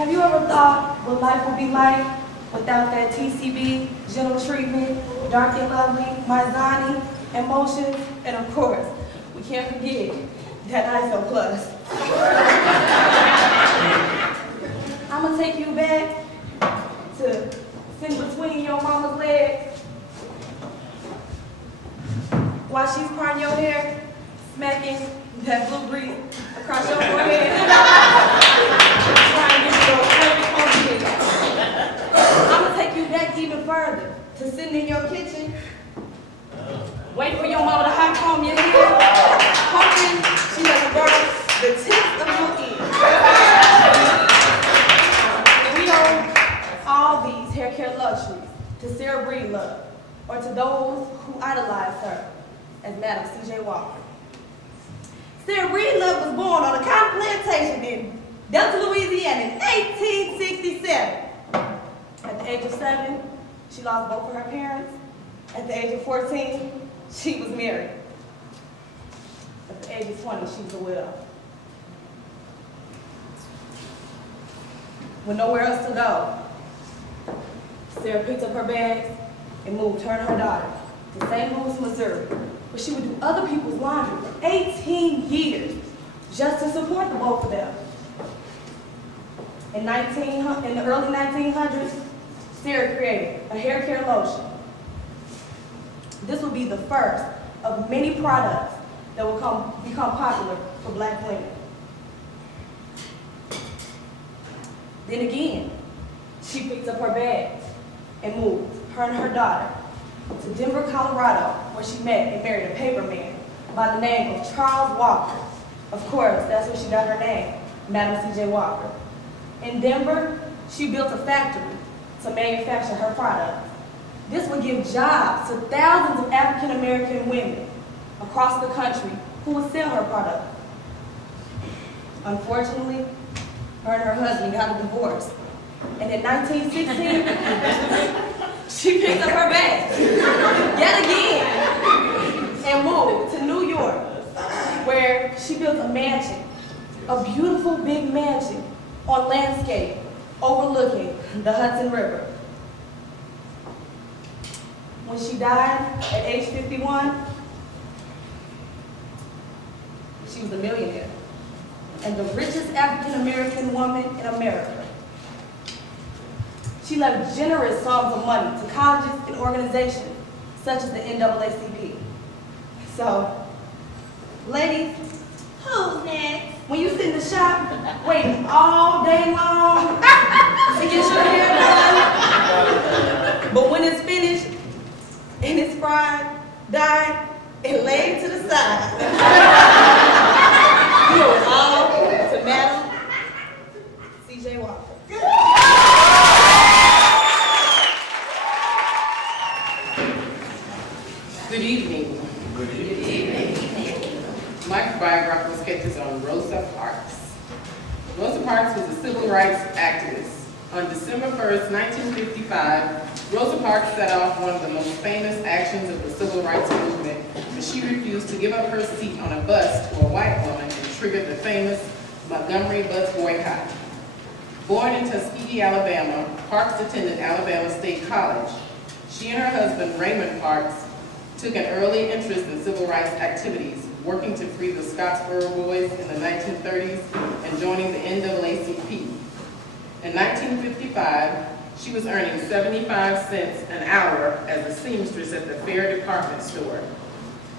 Have you ever thought what life would be like without that TCB, gentle treatment, dark and lovely, Mizani, emotions, and of course, we can't forget that ISO Plus. I'm gonna take you back to sit between your mama's legs while she's parting your hair, smacking that blue breeze across your forehead, trying to get your perfect ponytail. I'm gonna take you back even further to sitting in your kitchen, wait for your mama to hot comb your hair, hoping she doesn't burn the tips of your ears. We owe all these hair care luxuries to Sarah Breedlove, or to those who idolize her as Madam C.J. Walker. Sarah Breedlove was born on a cotton plantation in Delta, Louisiana in 1867. At the age of 7, she lost both of her parents. At the age of 14, she was married. At the age of 20, she was a widow. With nowhere else to go, Sarah picked up her bags and moved her and her daughter to St. Louis, Missouri, where she would do other people's laundry for 18 years just to support the both of them. In the early 1900s, Sarah created a hair care lotion. This would be the first of many products that will become popular for Black women. Then again, she picked up her bags and moved her and her daughter to Denver, Colorado, where she met and married a paper man by the name of Charles Walker. Of course, that's where she got her name, Madam C.J. Walker. In Denver, she built a factory to manufacture her products. This would give jobs to thousands of African-American women across the country who would sell her product. Unfortunately, her and her husband got a divorce. And in 1916, she picked up her bags, yet again, and moved to New York, where she built a mansion, a beautiful big mansion on landscape overlooking the Hudson River. When she died at age 51, she was a millionaire and the richest African-American woman in America. She left generous sums of money to colleges and organizations such as the NAACP. So, ladies, who's next? When you sit in the shop, waiting all day long to get your hair done, but when it's finished and it's fried, dyed, and laid to the side, you owe all to Madam C.J. Walker. Good evening. Good evening. My biographical sketches on Rosa Parks. Rosa Parks was a civil rights activist. On December 1st, 1955, Rosa Parks set off one of the most famous actions of the civil rights movement when she refused to give up her seat on a bus to a white woman and triggered the famous Montgomery bus boycott. Born in Tuskegee, Alabama, Parks attended Alabama State College. She and her husband, Raymond Parks, took an early interest in civil rights activities, working to free the Scottsboro Boys in the 1930s and joining the NAACP. In 1955, she was earning 75 cents an hour as a seamstress at the Fair department store.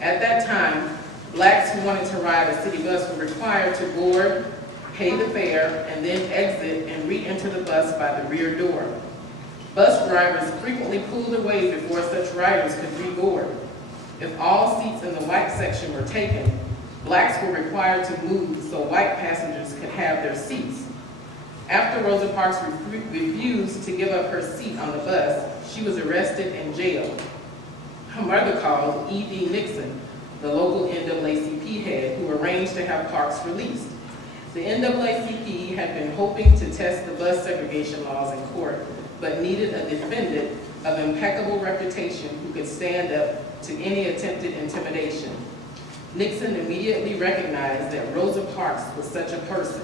At that time, blacks who wanted to ride a city bus were required to board, pay the fare, and then exit and re-enter the bus by the rear door. Bus drivers frequently pulled away before such riders could reboard. If all seats in the white section were taken, blacks were required to move so white passengers could have their seats. After Rosa Parks refused to give up her seat on the bus, she was arrested and jailed. Her mother called E.D. Nixon, the local NAACP head, who arranged to have Parks released. The NAACP had been hoping to test the bus segregation laws in court, but needed a defendant of impeccable reputation who could stand up to any attempted intimidation. Nixon immediately recognized that Rosa Parks was such a person.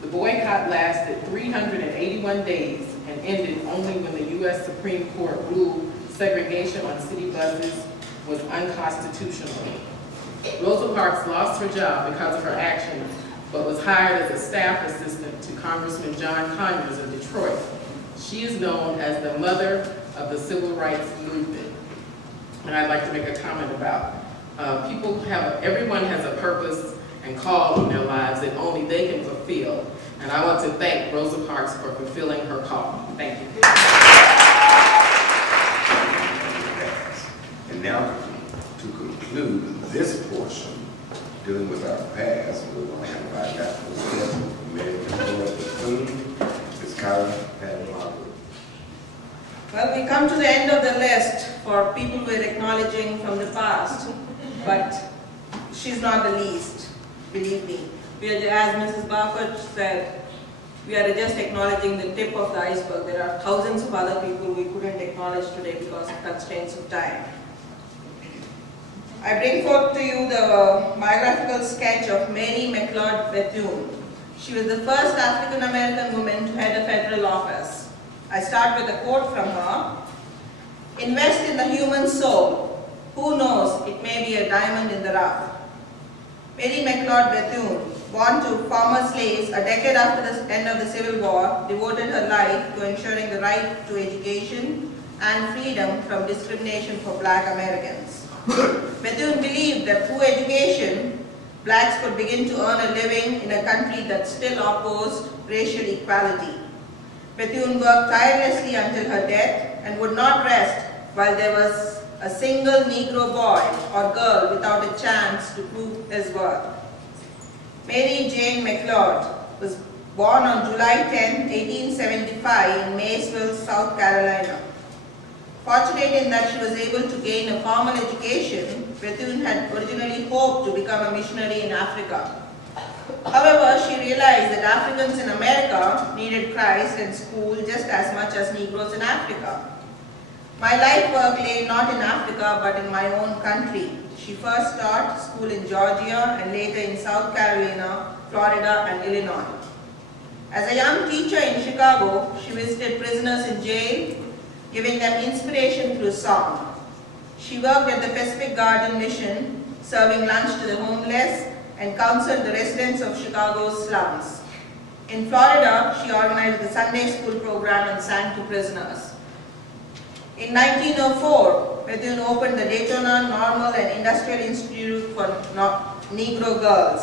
The boycott lasted 381 days and ended only when the U.S. Supreme Court ruled segregation on city buses was unconstitutional. Rosa Parks lost her job because of her actions, but was hired as a staff assistant to Congressman John Conyers of Detroit. She is known as the mother of the civil rights movement. And I'd like to make a comment about everyone has a purpose and call in their lives that only they can fulfill. And I want to thank Rosa Parks for fulfilling her call. Thank you. And now, to conclude this portion, dealing with our past, we're going to invite Dr. President, American Board Bethune, Ms. Karen Patton Margaret. Well, we come to the end of the list for people we're acknowledging from the past, but she's not the least, believe me. We are, as Mrs. Barfoot said, we are just acknowledging the tip of the iceberg. There are thousands of other people we couldn't acknowledge today because of constraints of time. I bring forth to you the biographical sketch of Mary McLeod Bethune. She was the first African American woman to head a federal office. I start with a quote from her. "Invest in the human soul. Who knows, it may be a diamond in the rough." Mary McLeod Bethune, born to former slaves a decade after the end of the Civil War, devoted her life to ensuring the right to education and freedom from discrimination for Black Americans. Bethune believed that through education, blacks could begin to earn a living in a country that still opposed racial equality. Bethune worked tirelessly until her death and would not rest while there was a single Negro boy or girl without a chance to prove his worth. Mary Jane McLeod was born on July 10, 1875 in Maysville, South Carolina. Fortunate in that she was able to gain a formal education, Bethune had originally hoped to become a missionary in Africa. However, she realized that Africans in America needed Christ and school just as much as Negroes in Africa. "My life work lay not in Africa but in my own country." She first taught school in Georgia and later in South Carolina, Florida, and Illinois. As a young teacher in Chicago, she visited prisoners in jail, giving them inspiration through song. She worked at the Pacific Garden Mission, serving lunch to the homeless, and counseled the residents of Chicago's slums. In Florida, she organized the Sunday school program and sang to prisoners. In 1904, Bethune opened the Daytona Normal and Industrial Institute for Negro girls.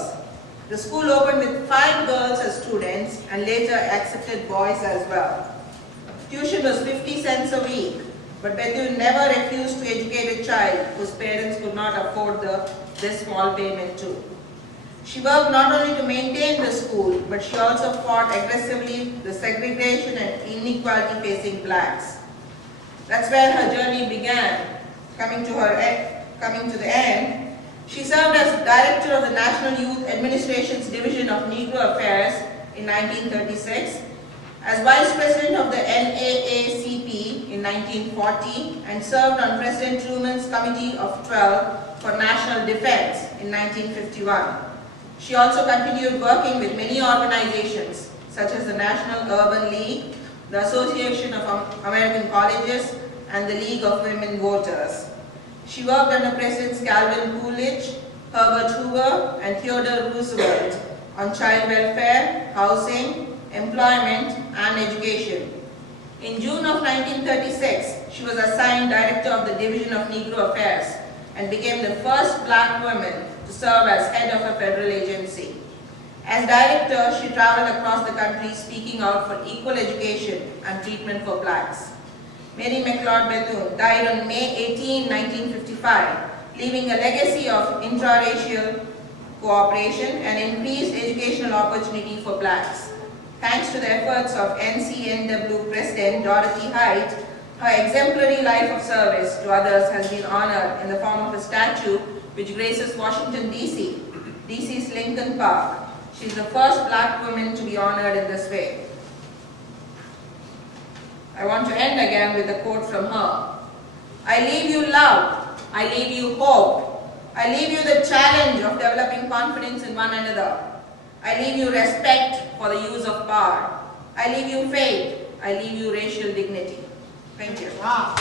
The school opened with 5 girls as students and later accepted boys as well. Tuition was 50 cents a week, but Bethune never refused to educate a child whose parents could not afford this small payment too. She worked not only to maintain the school, but she also fought aggressively the segregation and inequality facing blacks. That's where her journey began. Coming to the end, she served as director of the National Youth Administration's Division of Negro Affairs in 1936, as vice president of the NAACP in 1940, and served on President Truman's Committee of 12 for National Defense in 1951. She also continued working with many organizations such as the National Urban League, the Association of American Colleges, and the League of Women Voters. She worked under Presidents Calvin Coolidge, Herbert Hoover, and Theodore Roosevelt on child welfare, housing, employment, and education. In June of 1936, she was assigned director of the Division of Negro Affairs and became the first black woman to serve as head of a federal agency. As director, she traveled across the country speaking out for equal education and treatment for blacks. Mary McLeod Bethune died on May 18, 1955, leaving a legacy of intraracial cooperation and increased educational opportunity for blacks. Thanks to the efforts of NCNW President Dorothy Height, her exemplary life of service to others has been honored in the form of a statue which graces Washington, D.C., D.C.'s Lincoln Park. She is the first black woman to be honored in this way. I want to end again with a quote from her. "I leave you love, I leave you hope, I leave you the challenge of developing confidence in one another. I leave you respect for the use of power. I leave you faith. I leave you racial dignity. Thank you. Wow.